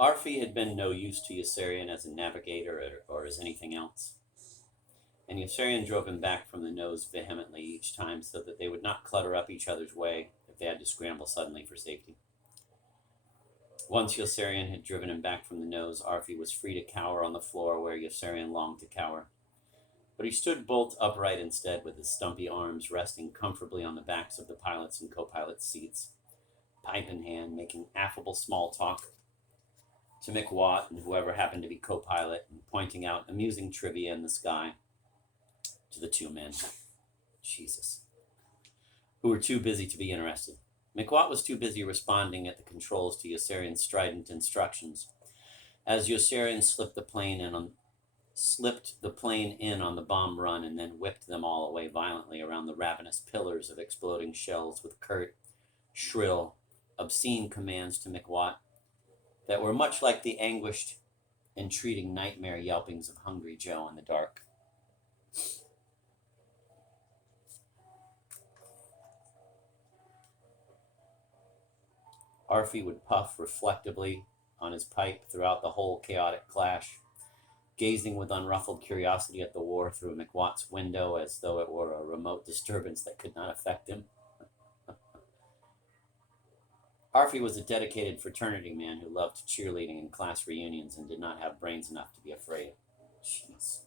Arfi had been no use to Yossarian as a navigator or as anything else, and Yossarian drove him back from the nose vehemently each time so that they would not clutter up each other's way if they had to scramble suddenly for safety. Once Yossarian had driven him back from the nose, Arfi was free to cower on the floor where Yossarian longed to cower. But he stood bolt upright instead, with his stumpy arms resting comfortably on the backs of the pilots and co-pilots' seats, pipe in hand, making affable small talk to Mick Watt and whoever happened to be co-pilot, and pointing out amusing trivia in the sky to the two men, Jesus, who were too busy to be interested. Mick Watt was too busy responding at the controls to Yossarian's strident instructions, as Yossarian slipped the plane in on the bomb run and then whipped them all away violently around the ravenous pillars of exploding shells with curt, shrill, obscene commands to Mick Watt that were much like the anguished, entreating nightmare yelpings of Hungry Joe in the dark. Arfi would puff reflectively on his pipe throughout the whole chaotic clash, gazing with unruffled curiosity at the war through Mick Watt's window as though it were a remote disturbance that could not affect him. Arfi was a dedicated fraternity man who loved cheerleading and class reunions and did not have brains enough to be afraid. Jeez.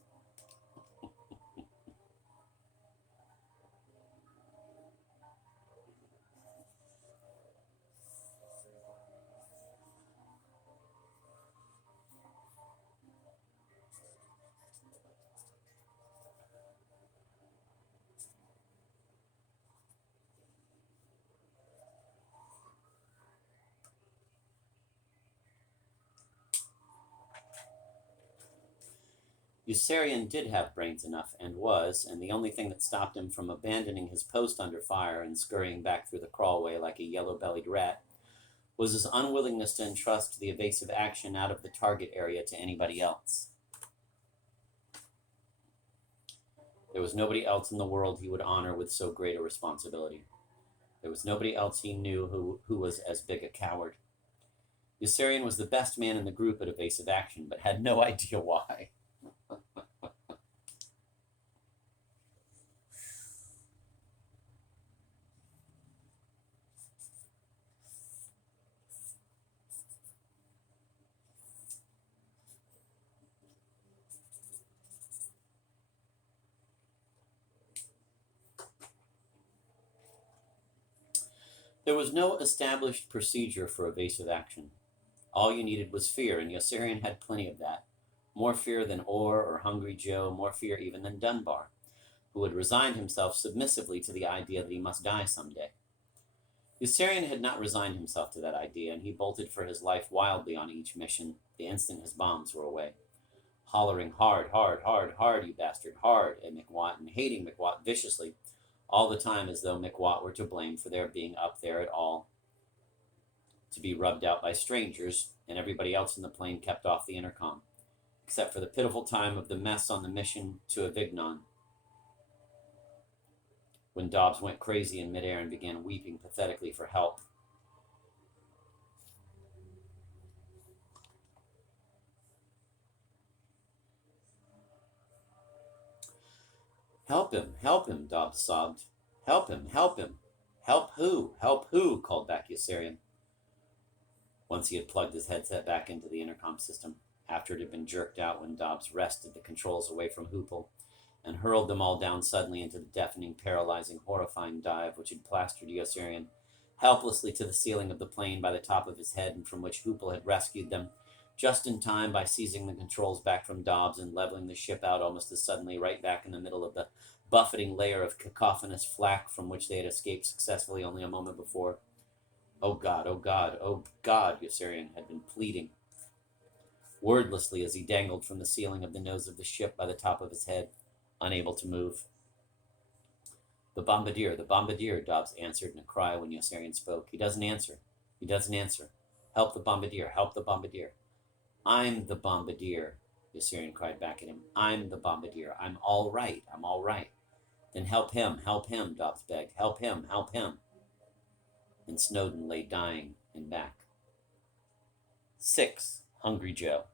Yossarian did have brains enough, and the only thing that stopped him from abandoning his post under fire and scurrying back through the crawlway like a yellow-bellied rat, was his unwillingness to entrust the evasive action out of the target area to anybody else. There was nobody else in the world he would honor with so great a responsibility. There was nobody else he knew who was as big a coward. Yossarian was the best man in the group at evasive action, but had no idea why. There was no established procedure for evasive action. All you needed was fear, and Yossarian had plenty of that. More fear than Orr or Hungry Joe, more fear even than Dunbar, who had resigned himself submissively to the idea that he must die someday. Yossarian had not resigned himself to that idea, and he bolted for his life wildly on each mission the instant his bombs were away, hollering hard, hard, hard, hard, you bastard, hard, at Mick Watt, and hating Mick Watt viciously, all the time as though Mick Watt were to blame for their being up there at all, to be rubbed out by strangers, and everybody else in the plane kept off the intercom, except for the pitiful time of the mess on the mission to Avignon, when Dobbs went crazy in midair and began weeping pathetically for help. Help him, Dobbs sobbed. Help him, help him. Help who? Help who? Called back Yossarian, once he had plugged his headset back into the intercom system, after it had been jerked out when Dobbs wrested the controls away from Hoople and hurled them all down suddenly into the deafening, paralyzing, horrifying dive which had plastered Yossarian helplessly to the ceiling of the plane by the top of his head, and from which Hoople had rescued them just in time by seizing the controls back from Dobbs and leveling the ship out almost as suddenly right back in the middle of the buffeting layer of cacophonous flak from which they had escaped successfully only a moment before. Oh God, oh God, oh God, Yossarian had been pleading, wordlessly as he dangled from the ceiling of the nose of the ship by the top of his head, unable to move. The bombardier, Dobbs answered in a cry when Yossarian spoke. He doesn't answer. Help the bombardier, help the bombardier. I'm the bombardier, Yossarian cried back at him. I'm the bombardier. I'm all right. Then help him, Dobbs begged. Help him. And Snowden lay dying in back. 6. Hungry Joe.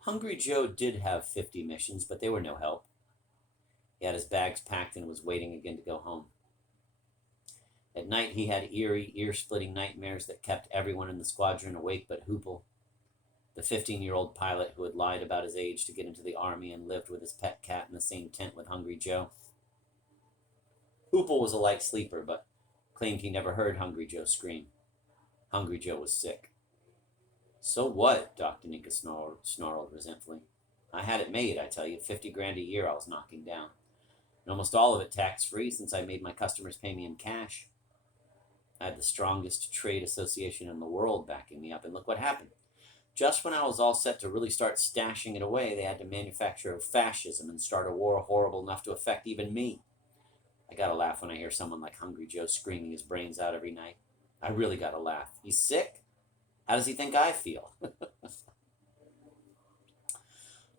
Hungry Joe did have 50 missions, but they were no help. He had his bags packed and was waiting again to go home. At night, he had eerie, ear-splitting nightmares that kept everyone in the squadron awake but Hoople, the 15-year-old pilot who had lied about his age to get into the Army and lived with his pet cat in the same tent with Hungry Joe. Hoople was a light sleeper, but claimed he never heard Hungry Joe scream. Hungry Joe was sick. So what? Dr. Nika snarled resentfully. I had it made, I tell you. 50 grand a year I was knocking down. And almost all of it tax-free since I made my customers pay me in cash. I had the strongest trade association in the world backing me up, and look what happened. Just when I was all set to really start stashing it away, they had to manufacture fascism and start a war horrible enough to affect even me. I gotta laugh when I hear someone like Hungry Joe screaming his brains out every night. I really gotta laugh. He's sick? How does he think I feel?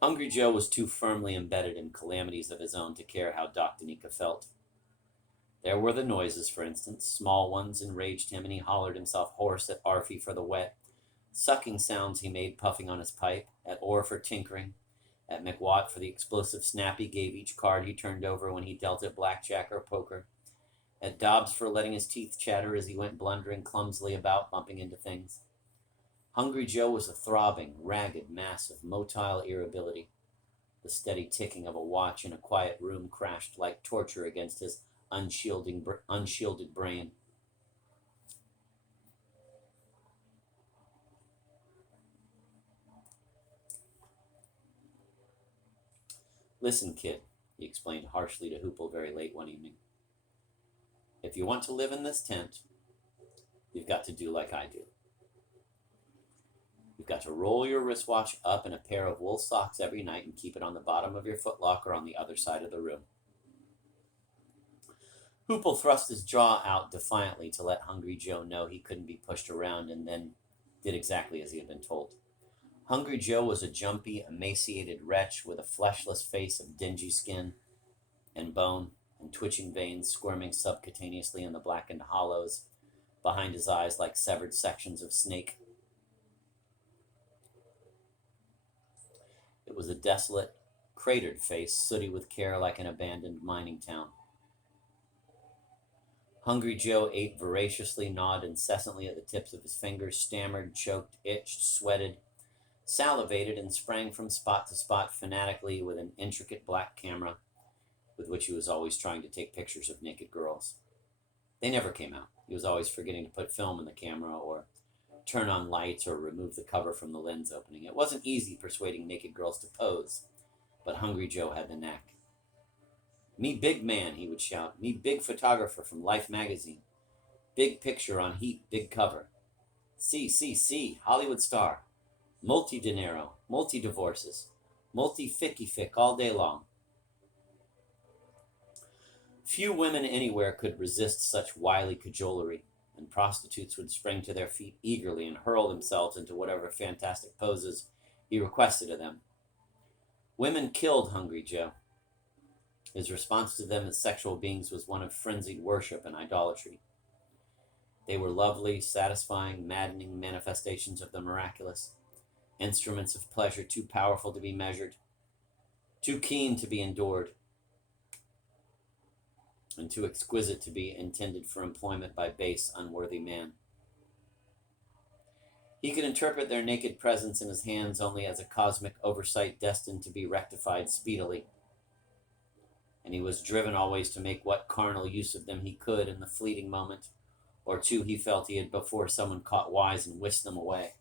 Hungry Joe was too firmly embedded in calamities of his own to care how Doc Danica felt. There were the noises, for instance. Small ones enraged him, and he hollered himself hoarse at Arfie for the wet. Sucking sounds he made puffing on his pipe, at Orr for tinkering, at McWatt for the explosive snap he gave each card he turned over when he dealt at blackjack or poker, at Dobbs for letting his teeth chatter as he went blundering clumsily about, bumping into things. Hungry Joe was a throbbing, ragged mass of motile irritability. The steady ticking of a watch in a quiet room crashed like torture against his unshielded brain. Listen, kid, he explained harshly to Hoople very late one evening. If you want to live in this tent, you've got to do like I do. You've got to roll your wristwatch up in a pair of wool socks every night and keep it on the bottom of your footlocker on the other side of the room. Hoople thrust his jaw out defiantly to let Hungry Joe know he couldn't be pushed around, and then did exactly as he had been told. Hungry Joe was a jumpy, emaciated wretch with a fleshless face of dingy skin and bone and twitching veins squirming subcutaneously in the blackened hollows behind his eyes like severed sections of snake. It was a desolate, cratered face, sooty with care like an abandoned mining town. Hungry Joe ate voraciously, gnawed incessantly at the tips of his fingers, stammered, choked, itched, sweated, salivated, and sprang from spot to spot fanatically with an intricate black camera with which he was always trying to take pictures of naked girls. They never came out. He was always forgetting to put film in the camera or turn on lights or remove the cover from the lens opening. It wasn't easy persuading naked girls to pose, but Hungry Joe had the knack. Me big man, he would shout. Me big photographer from Life magazine. Big picture on heat, big cover. See, Hollywood star. Multi-dinero, multi-divorces, multi-ficky-fick all day long. Few women anywhere could resist such wily cajolery, and prostitutes would spring to their feet eagerly and hurl themselves into whatever fantastic poses he requested of them. Women killed Hungry Joe. His response to them as sexual beings was one of frenzied worship and idolatry. They were lovely, satisfying, maddening manifestations of the miraculous, instruments of pleasure too powerful to be measured, too keen to be endured, and too exquisite to be intended for employment by base, unworthy man. He could interpret their naked presence in his hands only as a cosmic oversight destined to be rectified speedily, and he was driven always to make what carnal use of them he could in the fleeting moment or two he felt he had before someone caught wise and whisked them away.